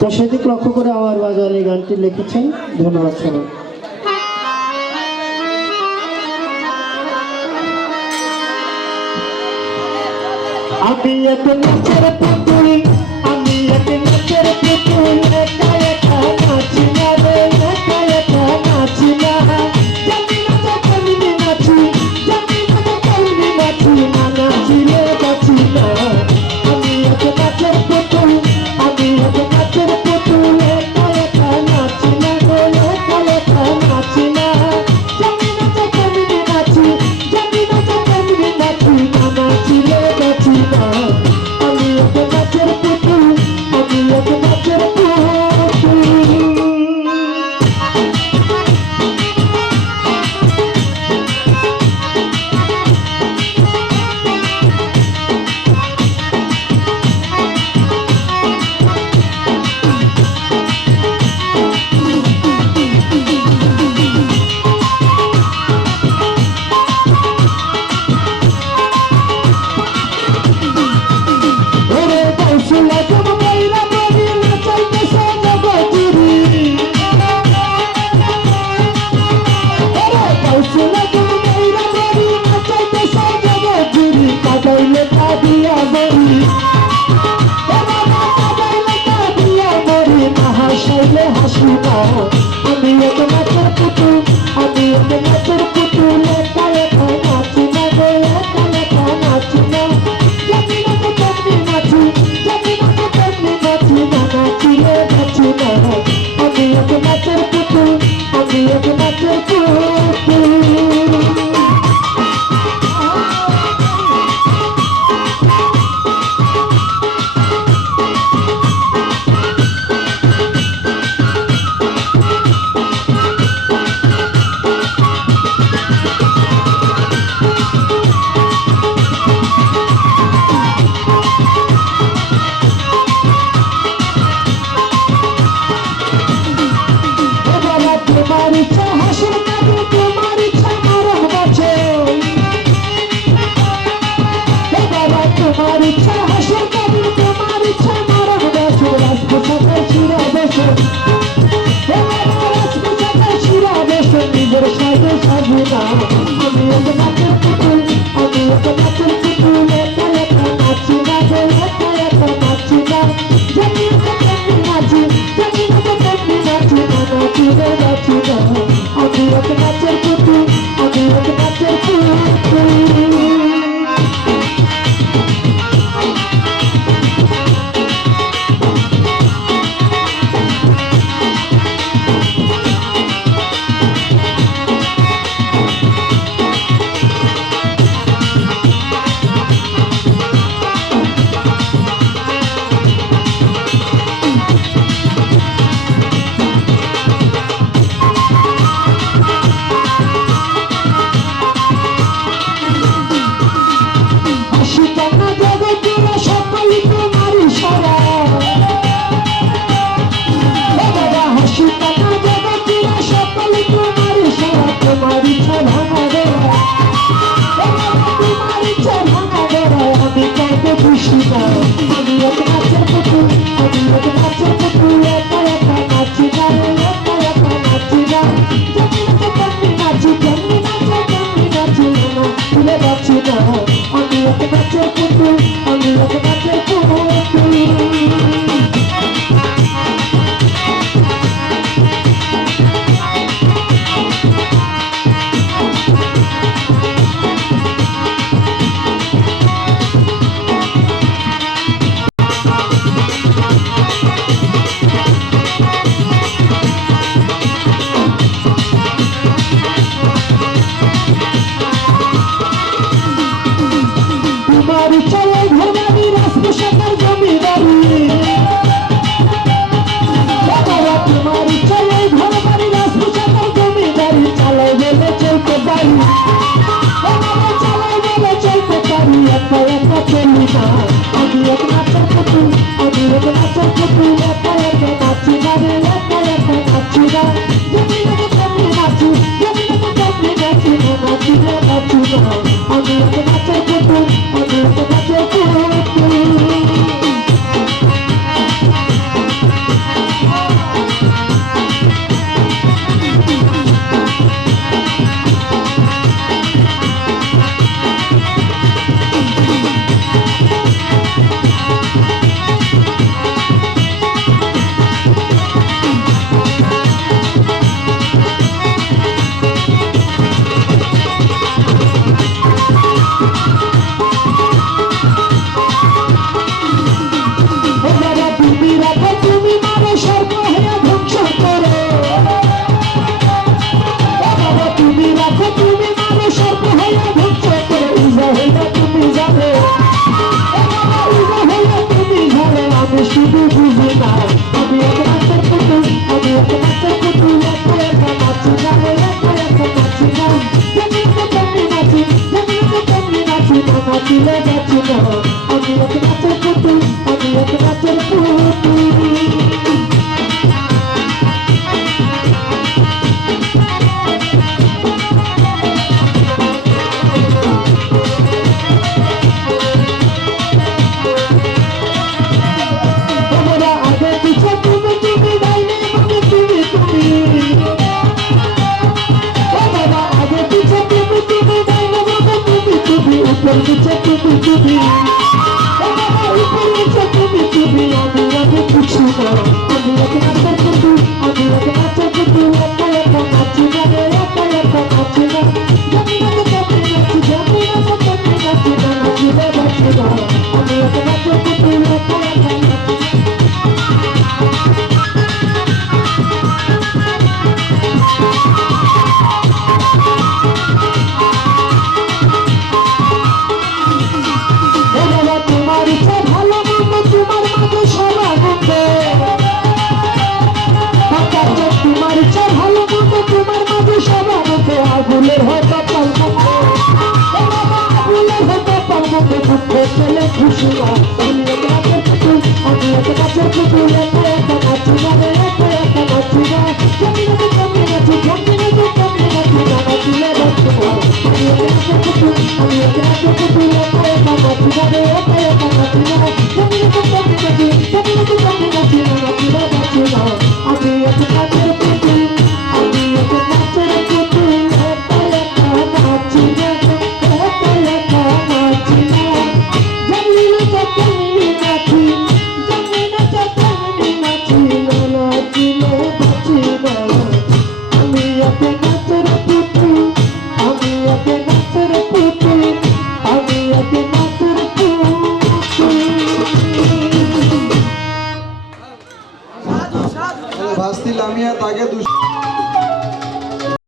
তো সেদিক লক্ষ্য করে আমার বাজার এই গানটি লিখেছেন। ধন্যবাদ সবাই। আমি এক নাচের পুতুল, আমি এক নাচের পুতুল, একা একা নাচি না রে, একা একা নাচি না। জানি না তো কেমনি নাচি, জানি না তো কেমনি নাচি, না নাচিলে বাঁচি না। আমি এক নাচের পুতুল, আমি এক নাচের পুতুল, একা একা নাচি না রে, একা একা নাচি না। জানি না তো কেমনি নাচি, জানি না তো কেমনি নাচি, না নাচিলে বাঁচি না। আমি এক নাচের পুতুল, আমি এক নাচের পুতুল। ওরে কৌশলা যাব কইরা বলি নাচাইতে সজগজুরি। ওরে কৌশলা যাব কইরা বলি নাচাইতে সজগজুরি। কাদাইলে কাদিয়া মরি, ও বাবা কাদাইলে কাদিয়া মরি, না হাসাইলে হাসি না। আমি এক নাচের পুতুল, আমি এক নাচের পুতুল, একা একা নাচি না রে, একা একা নাচি না। জানি না তো কেমনি নাচি, জানি না তো কেমনি নাচি, না নাচিলে বাঁচি না। আমি এক নাচের পুতুল, আমি এক নাচের পুতুল। ছবি উপরে চোখে ছবি আমি আগে কিছু না আমি আগে নাচার পুতুল আমি আগে নাচার পুতুল একা একা নাচি না রে একা একা নাচি না জানি না তো কেমনে নাচি জানি না তো কেমনে নাচি না নাচি রে বাঁচি না আমি আগে নাচার পুতুল একা একা নাচি তোমার ইচ্ছা ভালো মন্দ তোমার মাঝে সব আনন্দ তোমার ইচ্ছা ভালো মন্দ তোমার মাঝে সব আনন্দ আগুলের হয় কপাল মন্দ আগুলের হয় কপাল মন্দ দুঃখ পেলে খুশি না আমি এক নাচের পুতুল আমি এক নাচের পুতুল একা একা নাচি না রে একা একা নাচি না জানি না তো কেমনে নাচি জানি না তো কেমনে নাচি না নাচিলে বাঁচি না আমি এক নাচের পুতুল আমি এক নাচের পুতুল একা একা নাচি না রে একা একা নাচি না জানি না তো কেমনে নাচি জানি না তো কেমনে নাচি না নাচিলে বাঁচি না আমি এক নাচের পুতুল আমি এক নাচের পুতুল একা একা নাচি না একা একা নাচি না জানি না তো কেমনে নাচি জানি না তো কেমনে নাচি না নাচিলে বাঁচি না আমি এক নাচের পুতুল আমি এক নাচের পুতুল আমি এক নাচের পুতুল ভাস্তি লামিয়া তাকে